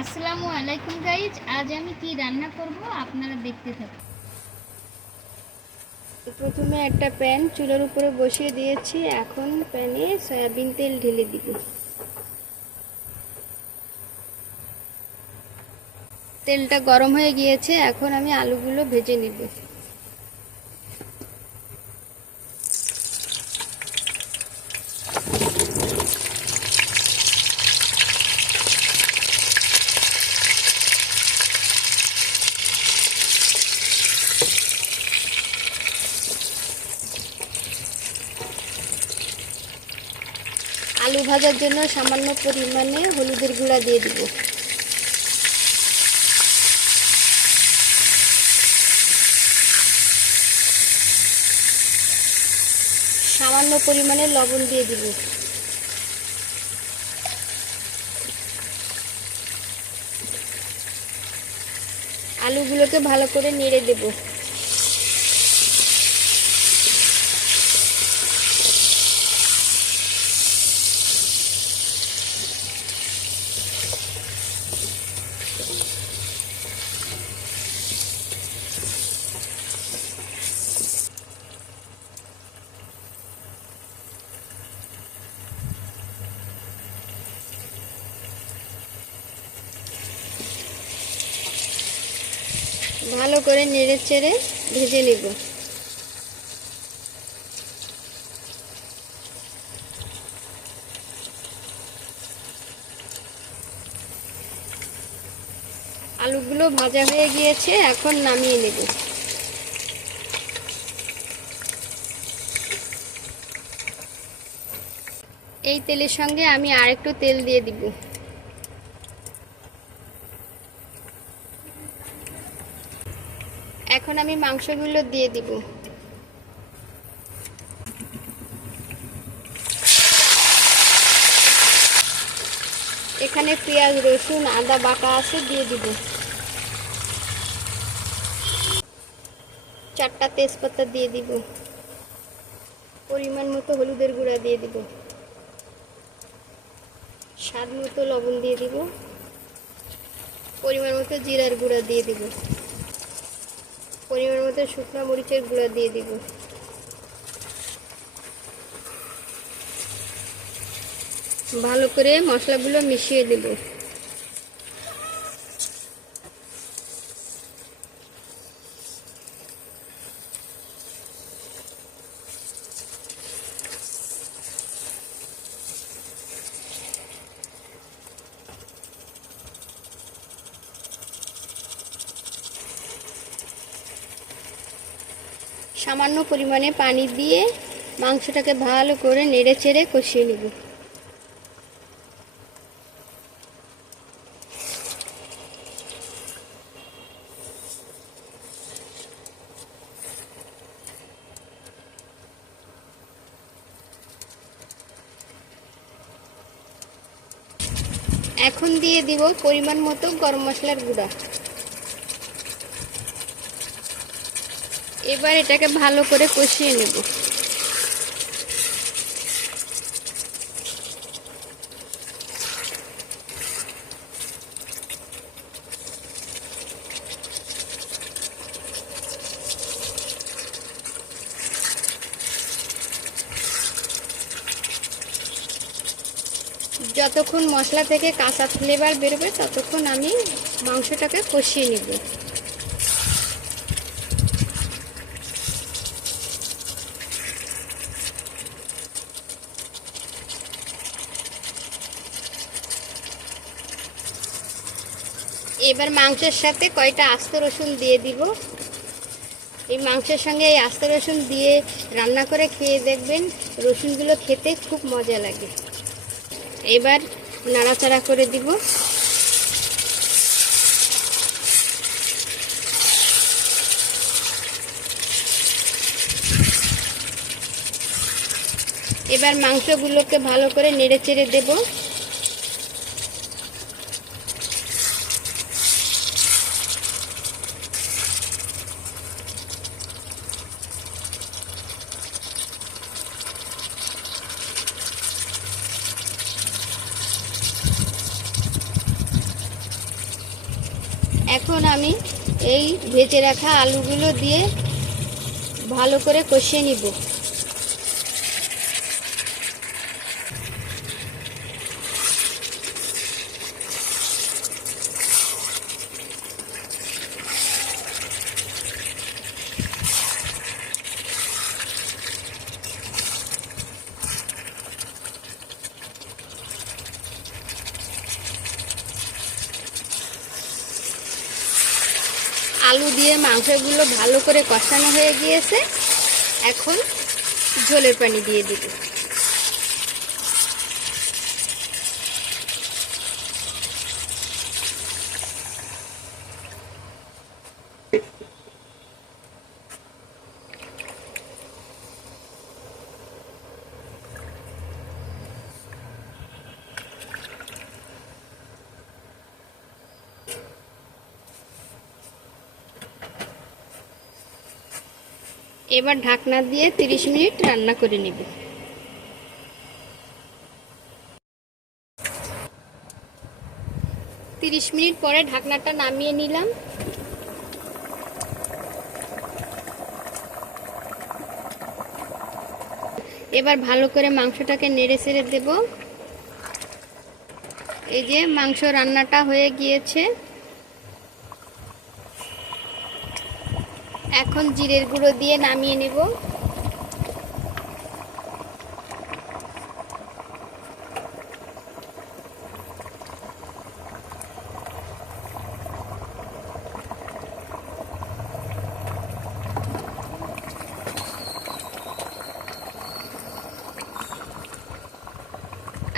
আসসালামু আলাইকুম গাইজ আজ আমি কি রান্না করব আপনারা দেখতে থাকুন। প্রথমে একটা প্যান চুলার উপরে বসিয়ে দিয়েছি, এখন প্যানে সয়াবিন তেল ঢেলে দিব। তেলটা গরম হয়ে গিয়েছে, এখন আমি আলুগুলো ভেজে নিব। ভাজার জন্য সামান্য পরিমাণে হলুদের গুঁড়া দিয়ে দিব। সামান্য পরিমাণে লবণ দিয়ে দিব। আলুগুলোকে ভালো করে নেড়ে দেব। ভালো করে নেড়ে চেড়ে ভেজে নেব। আলুগুলো ভাজা হয়ে গিয়েছে, এখন নামিয়ে নেব। এই তেলের সঙ্গে আমি আরেকটু তেল দিয়ে দিব। এখন আমি মাংসগুলো দিয়ে দিব। এখানে পেঁয়াজ, রসুন, আদা, বাটা আছে, দিয়ে দিব। চারটা তেজপাতা দিয়ে দিব। পরিমাণ মতো হলুদের গুঁড়া দিয়ে দিব। স্বাদ মতো লবণ দিয়ে দিব। পরিমাণ মতো জিরার গুঁড়া দিয়ে দিব। পরিমাণ মতো শুকনো মরিচের গুঁড়া দিয়ে দিব। ভালো করে মশলাগুলো মিশিয়ে দেব। সামান্য পরিমাণে পানি দিয়ে মাংসটাকে ভালো করে নেড়ে চেড়ে কষিয়ে নেব। এখন দিয়ে দিব পরিমাণ মতো গরম মশলার গুঁড়া। এবার এটাকে ভালো করে কষিয়ে নেব। যতক্ষণ মশলা থেকে কাঁচা ফ্লেভার বেরোবে, ততক্ষণ আমি মাংসটাকে কষিয়ে নেব। এবার মাংসের সাথে কয়টা আস্ত রসুন দিয়ে দিব। এই মাংসের সঙ্গে এই আস্ত রসুন দিয়ে রান্না করে খেয়ে দেখবেন রসুনগুলো খেতে খুব মজা লাগে। এবার নাড়াচাড়া করে দিব। এবার মাংসগুলোকে ভালো করে নেড়ে চেড়ে দেবো। এখন আমি এই ভেজে রাখা আলুগুলো দিয়ে ভালো করে কষিয়ে নিব। আলু দিয়ে মাংসগুলো ভালো করে কষানো হয়ে গিয়েছে। এখন ঝোলের পানি দিয়ে দিব। এবার ঢাকনা দিয়ে 30 মিনিট রান্না করে নেব। তিরিশ মিনিট পরে ঢাকনাটা নামিয়ে নিলাম। এবার ভালো করে মাংসটাকে নেড়ে ছেড়ে দেব। এই যে মাংস রান্নাটা হয়ে গিয়েছে। এখন জিরের গুঁড়ো দিয়ে নামিয়ে নেব।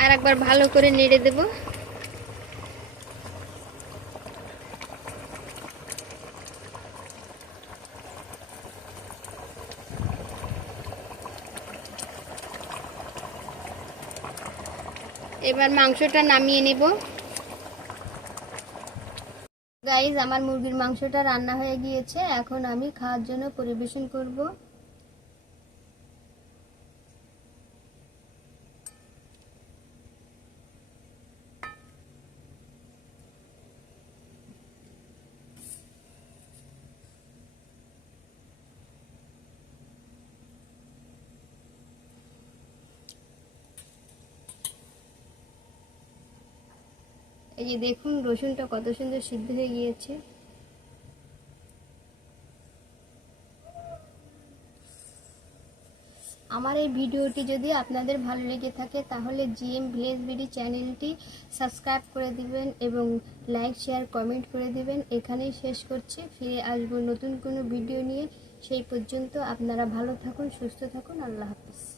আর একবার ভালো করে নেড়ে দেবো। এবার মাংসটা নামিয়ে নেব। গাইজ আমার মুরগির মাংসটা রান্না হয়ে গিয়েছে। এখন আমি খাওয়ার জন্য পরিবেশন করব। এই যে দেখুন, রসুনটা কত সুন্দর সিদ্ধ হয়ে গিয়েছে। আমার এই ভিডিওটি যদি আপনাদের ভালো লেগে থাকে, তাহলে জিএম ভিলেজ বিডি চ্যানেলটি সাবস্ক্রাইব করে দিবেন এবং লাইক, শেয়ার, কমেন্ট করে দিবেন। এখানেই শেষ করছি। ফিরে আসব নতুন কোনো ভিডিও নিয়ে। সেই পর্যন্ত আপনারা ভালো থাকুন, সুস্থ থাকুন। আল্লাহ হাফিজ।